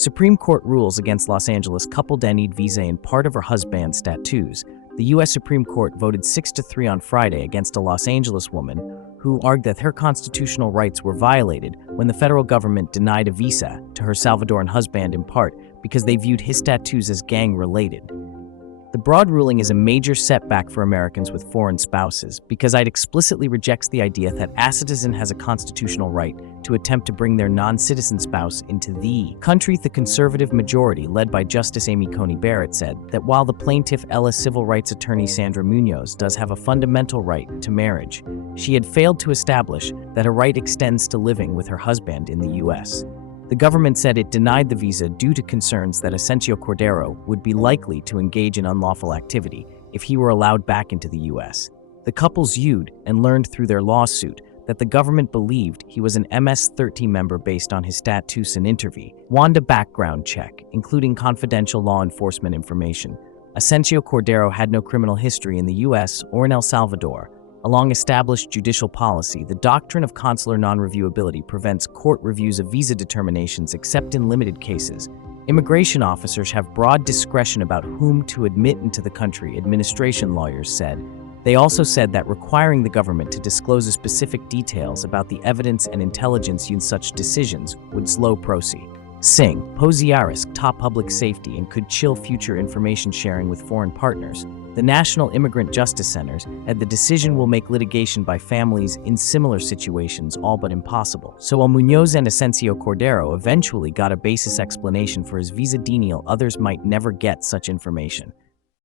Supreme Court rules against Los Angeles couple denied visa in part of her husband's tattoos. The U.S. Supreme Court voted 6-3 on Friday against a Los Angeles woman who argued that her constitutional rights were violated when the federal government denied a visa to her Salvadoran husband in part because they viewed his tattoos as gang-related. The broad ruling is a major setback for Americans with foreign spouses because it explicitly rejects the idea that a citizen has a constitutional right to attempt to bring their non-citizen spouse into the country. The conservative majority, led by Justice Amy Coney Barrett, said that while the plaintiff Ella's civil rights attorney Sandra Munoz does have a fundamental right to marriage, she had failed to establish that a right extends to living with her husband in the U.S. The government said it denied the visa due to concerns that Asensio Cordero would be likely to engage in unlawful activity if he were allowed back into the U.S. The couples viewed and learned through their lawsuit that the government believed he was an MS-13 member based on his tattoos and interview. Wanda background check, including confidential law enforcement information. Asensio Cordero had no criminal history in the U.S. or in El Salvador. A long-established judicial policy, the doctrine of consular non-reviewability prevents court reviews of visa determinations except in limited cases. Immigration officers have broad discretion about whom to admit into the country, administration lawyers said. They also said that requiring the government to disclose specific details about the evidence and intelligence in such decisions would slow process. Pose a risk to public safety and could chill future information sharing with foreign partners. The National Immigrant Justice Centers said the decision will make litigation by families in similar situations all but impossible. So while Munoz and Asensio Cordero eventually got a basis explanation for his visa denial, others might never get such information.